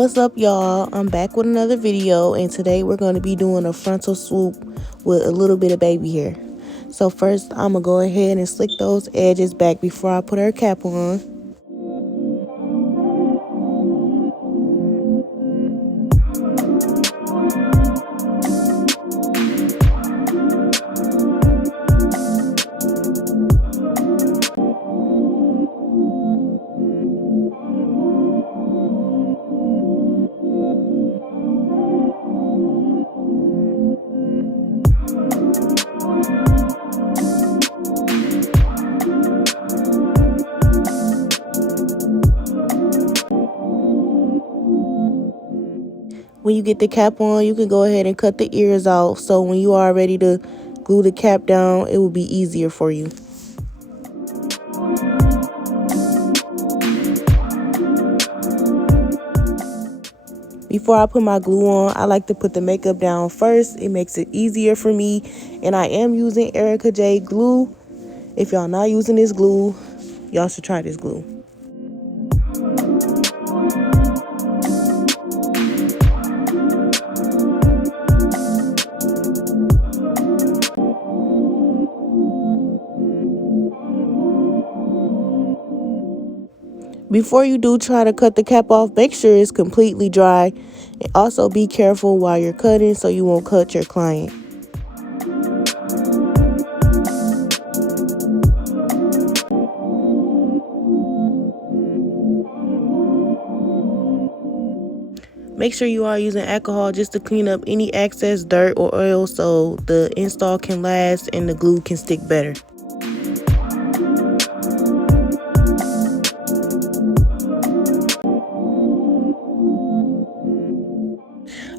What's up, y'all? I'm back with another video, and today we're going to be doing a frontal swoop with a little bit of baby hair. So first, I'm going to go ahead and slick those edges back before I put her cap on. When you get the cap on, you can go ahead and cut the ears off, so when you are ready to glue the cap down, it will be easier for you. Before I put my glue on, I like to put the makeup down first. It makes it easier for me, and I am using Erica J glue. If y'all not using this glue, y'all should try this glue. Before you do try to cut the cap off, make sure it's completely dry. And also be careful while you're cutting so you won't cut your client. Make sure you are using alcohol just to clean up any excess dirt or oil so the install can last and the glue can stick better.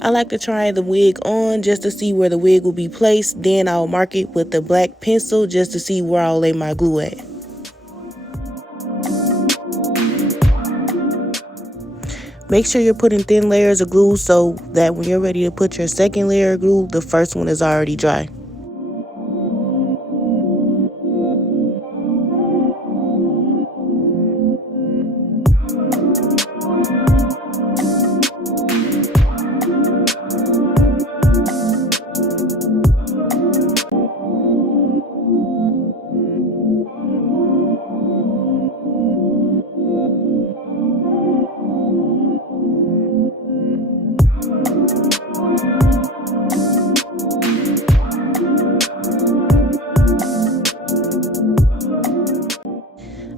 I like to try the wig on just to see where the wig will be placed. Then I'll mark it with the black pencil just to see where I'll lay my glue at. Make sure you're putting thin layers of glue so that when you're ready to put your second layer of glue, the first one is already dry.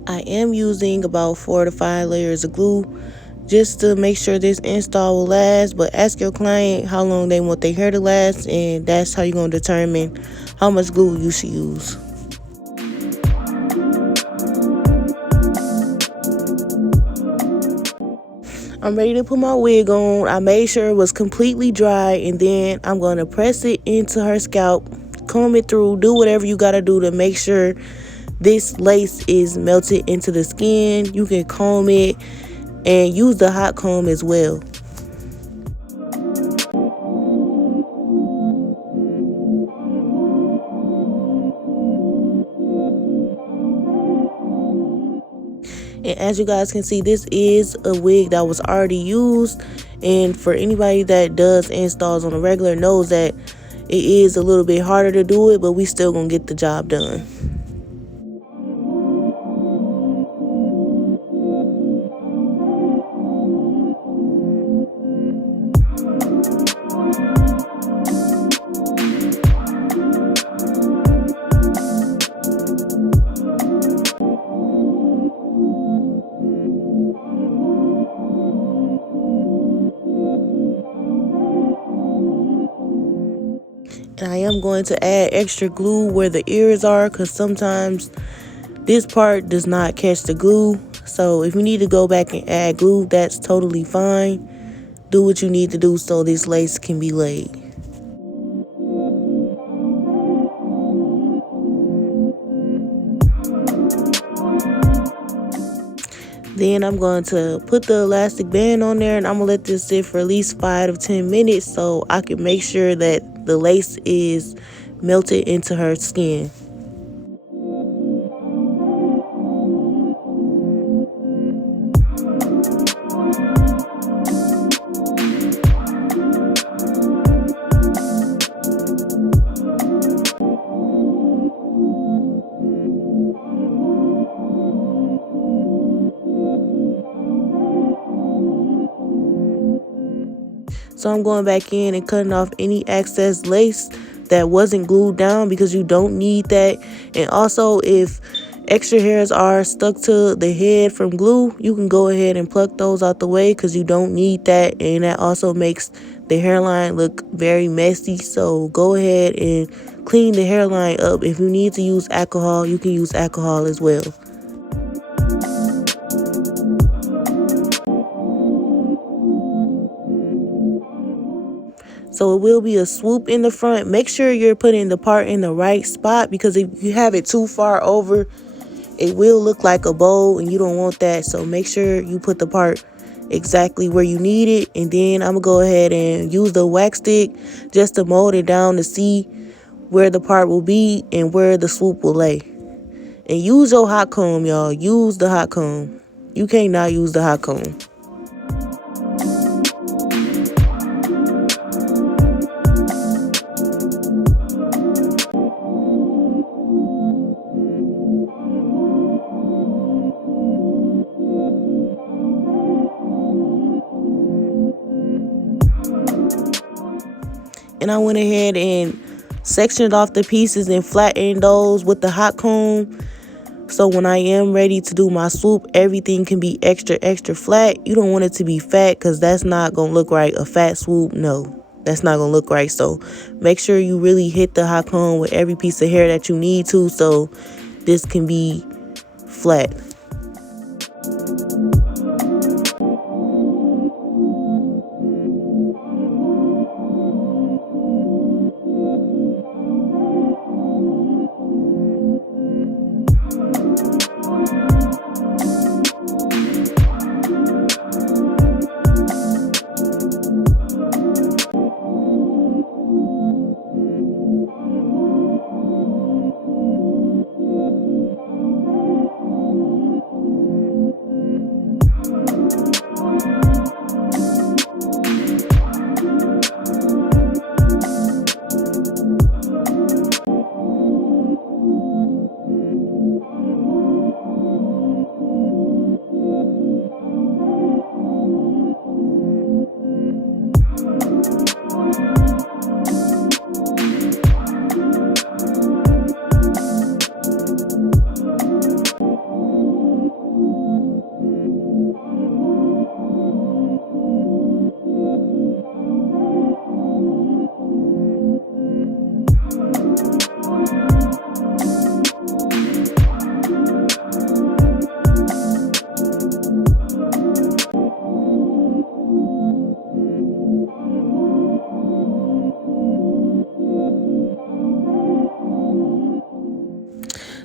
I am using about 4 to 5 layers of glue just to make sure this install will last, but ask your client how long they want their hair to last, and that's how you're going to determine how much glue you should use. I'm ready to put my wig on. I made sure it was completely dry, and then I'm going to press it into her scalp, comb it through, do whatever you got to do to make sure this lace is melted into the skin. You can comb it and use the hot comb as well. And as you guys can see, this is a wig that was already used, and for anybody that does installs on a regular knows that it is a little bit harder to do it, but we still gonna get the job done. And I am going to add extra glue where the ears are, because sometimes this part does not catch the glue. So if you need to go back and add glue, that's totally fine. Do what you need to do so this lace can be laid. Then I'm going to put the elastic band on there, and I'm going to let this sit for at least 5 to 10 minutes so I can make sure that the lace is melted into her skin. So I'm going back in and cutting off any excess lace that wasn't glued down, because you don't need that. And also, if extra hairs are stuck to the head from glue, you can go ahead and pluck those out the way, because you don't need that, and that also makes the hairline look very messy. So go ahead and clean the hairline up. If you need to use alcohol, you can use alcohol as well. So it will be a swoop in the front. Make sure you're putting the part in the right spot, because if you have it too far over, it will look like a bow, and you don't want that. So make sure you put the part exactly where you need it. And then I'm gonna go ahead and use the wax stick just to mold it down to see where the part will be and where the swoop will lay. And use your hot comb, y'all. Use the hot comb. You can't not use the hot comb. And I went ahead and sectioned off the pieces and flattened those with the hot comb. So when I am ready to do my swoop, everything can be extra flat. You don't want it to be fat, because that's not going to look right. A fat swoop, no, that's not going to look right. So make sure you really hit the hot comb with every piece of hair that you need to, so this can be flat.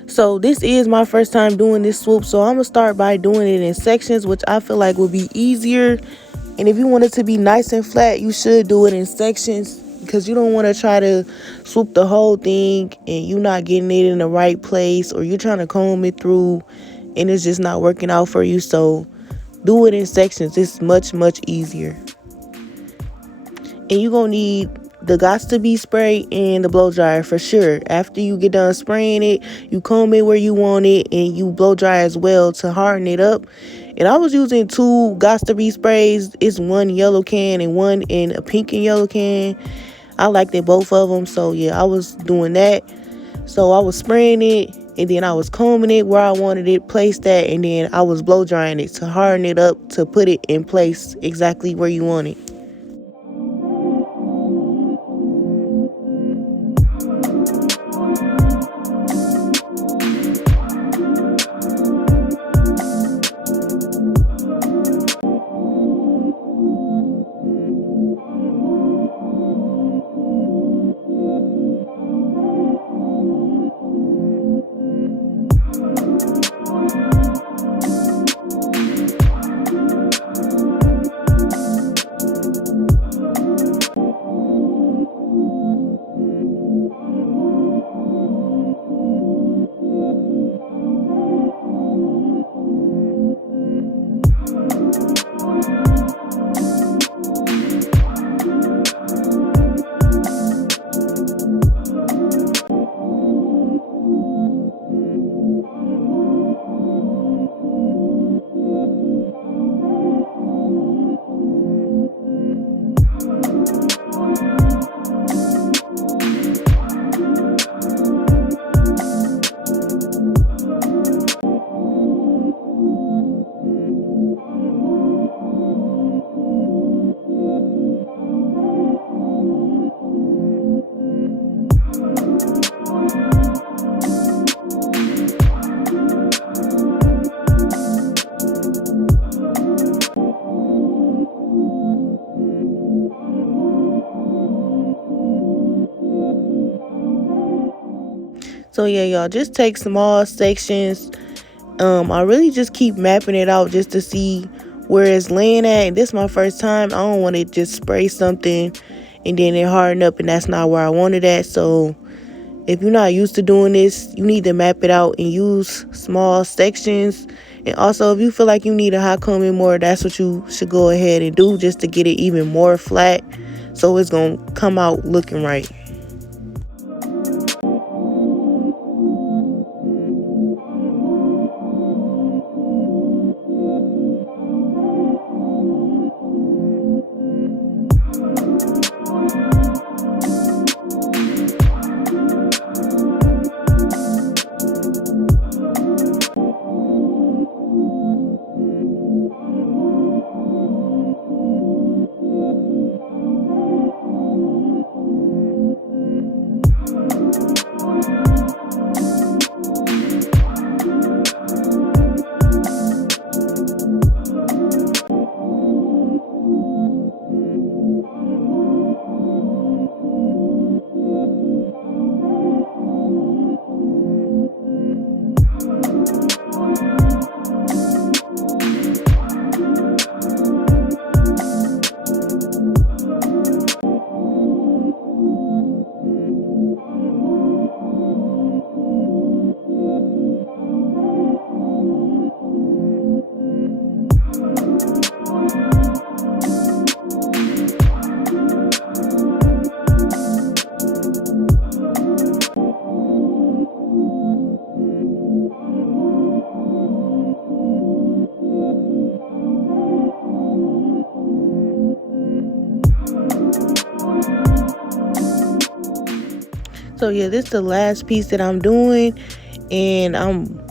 So this is my first time doing this swoop, so I'm gonna start by doing it in sections, which I feel like will be easier. And if you want it to be nice and flat, you should do it in sections, because you don't want to try to swoop the whole thing and you're not getting it in the right place, or you're trying to comb it through and it's just not working out for you. So do it in sections. It's much easier. And you're gonna need the Gots to Be spray and the blow dryer for sure. After you get done spraying it, you comb it where you want it, and you blow dry as well to harden it up. And I was using 2 Gots to Be sprays. It's one yellow can and one in a pink and yellow can. I liked it, both of them. So yeah, I was doing that. So I was spraying it, and then I was combing it where I wanted it placed at, and then I was blow drying it to harden it up to put it in place exactly where you want it. So yeah, y'all, just take small sections. I really just keep mapping it out just to see where it's laying at. And this is my first time. I don't want to just spray something and then it harden up, and that's not where I want it at. So if you're not used to doing this, you need to map it out and use small sections. And also, if you feel like you need a hot combing more, that's what you should go ahead and do, just to get it even more flat, so it's gonna come out looking right. So yeah, this is the last piece that I'm doing, and I'm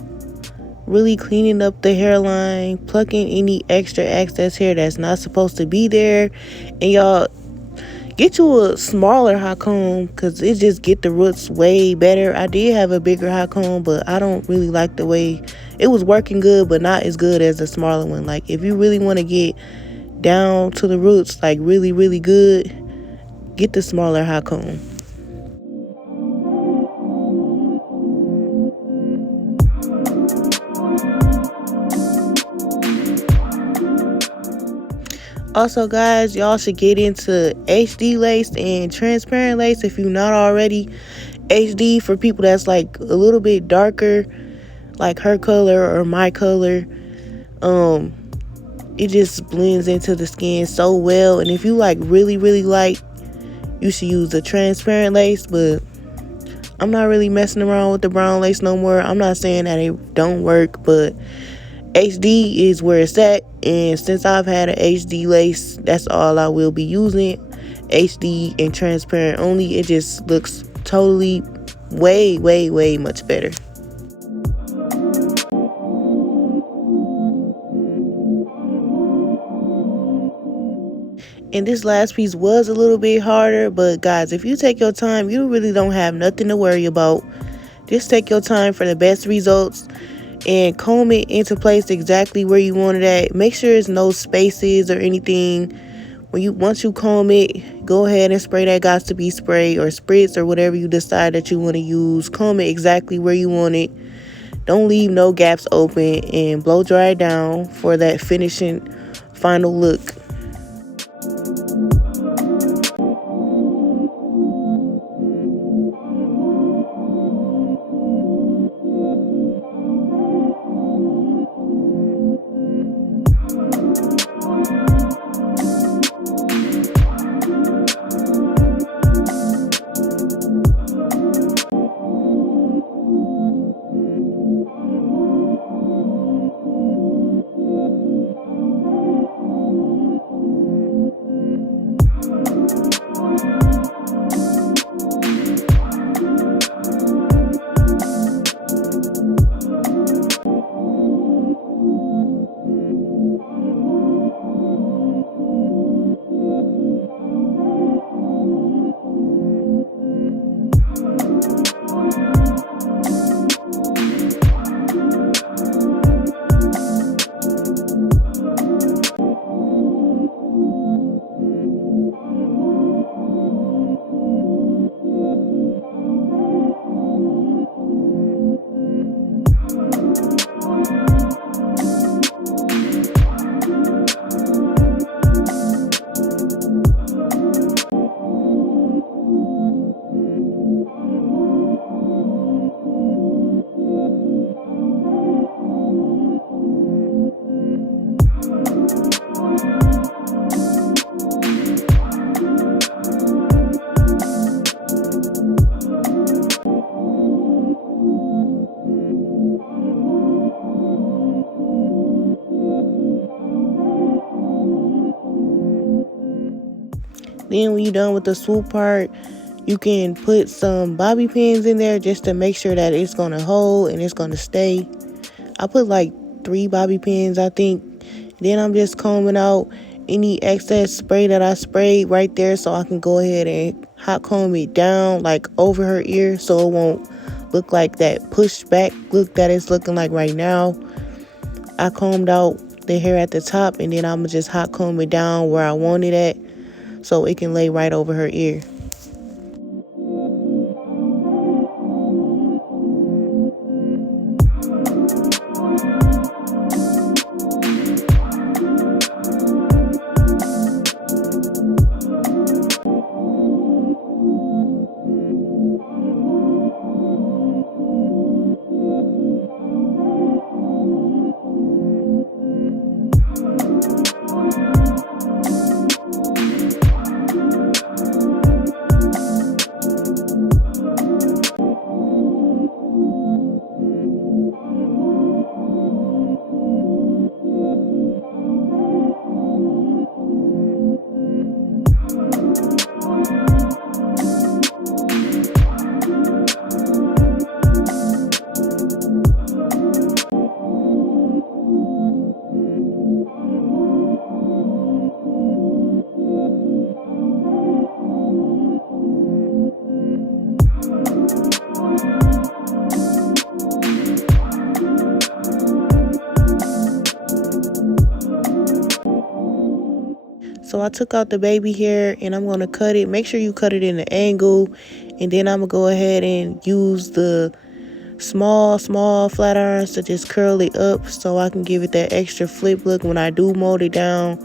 really cleaning up the hairline, plucking any extra excess hair that's not supposed to be there. And y'all, get you a smaller hot comb, because it just get the roots way better. I did have a bigger hot comb, but I don't really like the way it was working good, but not as good as the smaller one. Like, if you really want to get down to the roots, like really, really good, get the smaller hot comb. Also, guys, y'all should get into HD lace and transparent lace if you're not already. HD for people that's like a little bit darker, like her color or my color. It just blends into the skin so well. And if you like really, really light, you should use the transparent lace. But I'm not really messing around with the brown lace no more. I'm not saying that it don't work, but HD is where it's at. And since I've had an HD lace, that's all I will be using. HD and transparent only. It just looks totally way, way, way much better. And this last piece was a little bit harder, but guys, if you take your time, you really don't have nothing to worry about. Just take your time for the best results and comb it into place exactly where you want it at. Make sure there's no spaces or anything. Once you comb it, go ahead and spray that got to be spray or spritz or whatever you decide that you want to use. Comb it exactly where you want it. Don't leave no gaps open, and blow dry it down for that finishing final look. Then when you're done with the swoop part, you can put some bobby pins in there just to make sure that it's going to hold and it's going to stay. I put like 3 bobby pins, I think. Then I'm just combing out any excess spray that I sprayed right there, so I can go ahead and hot comb it down like over her ear so it won't look like that pushed back look that it's looking like right now. I combed out the hair at the top, and then I'm going to just hot comb it down where I want it at so it can lay right over her ear. So I took out the baby hair and I'm going to cut it. Make sure you cut it in an angle. And then I'm going to go ahead and use the small flat irons to just curl it up so I can give it that extra flip look when I do mold it down.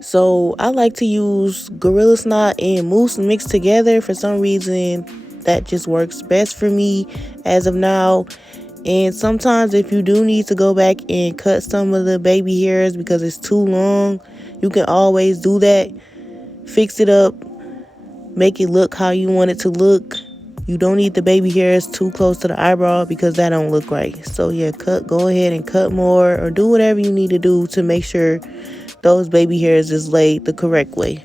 So I like to use Gorilla Snot and mousse mixed together. For some reason, that just works best for me as of now. And sometimes if you do need to go back and cut some of the baby hairs because it's too long, you can always do that. Fix it up, make it look how you want it to look. You don't need the baby hairs too close to the eyebrow because that don't look right. So yeah, go ahead and cut more or do whatever you need to do to make sure those baby hairs is laid the correct way.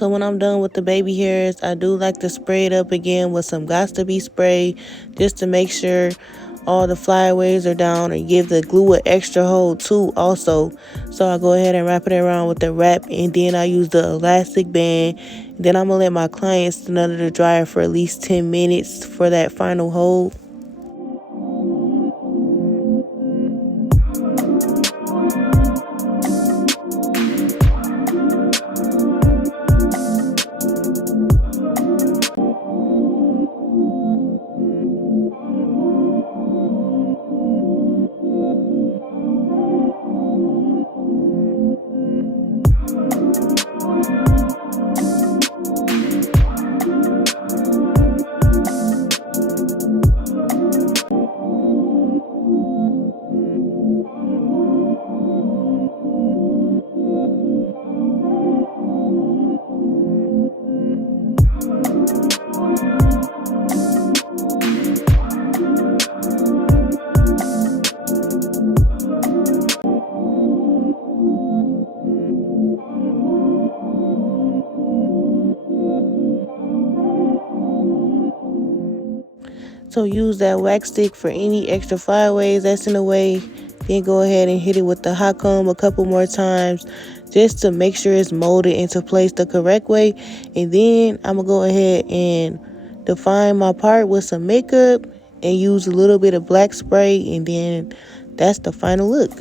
So when I'm done with the baby hairs, I do like to spray it up again with some Got2b spray just to make sure all the flyaways are down, and give the glue an extra hold too also. So I go ahead and wrap it around with the wrap, and then I use the elastic band. Then I'm gonna let my client stand under the dryer for at least 10 minutes for that final hold. So use that wax stick for any extra flyaways that's in the way. Then go ahead and hit it with the hot comb a couple more times just to make sure it's molded into place the correct way. And then I'm going to go ahead and define my part with some makeup and use a little bit of black spray, and then that's the final look.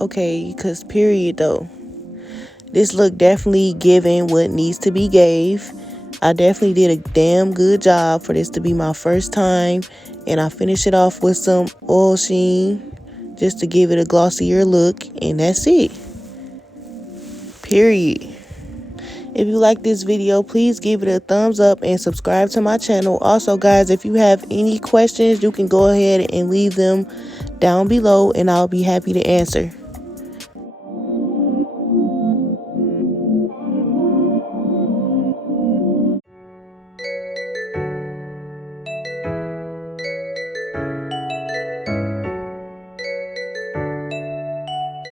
Okay, because period though, this look definitely giving what needs to be gave. I definitely did a damn good job for this to be my first time, and I finished it off with some oil sheen just to give it a glossier look, and that's it. Period. If you like this video, please give it a thumbs up and subscribe to my channel. Also, guys, if you have any questions, you can go ahead and leave them down below, and I'll be happy to answer.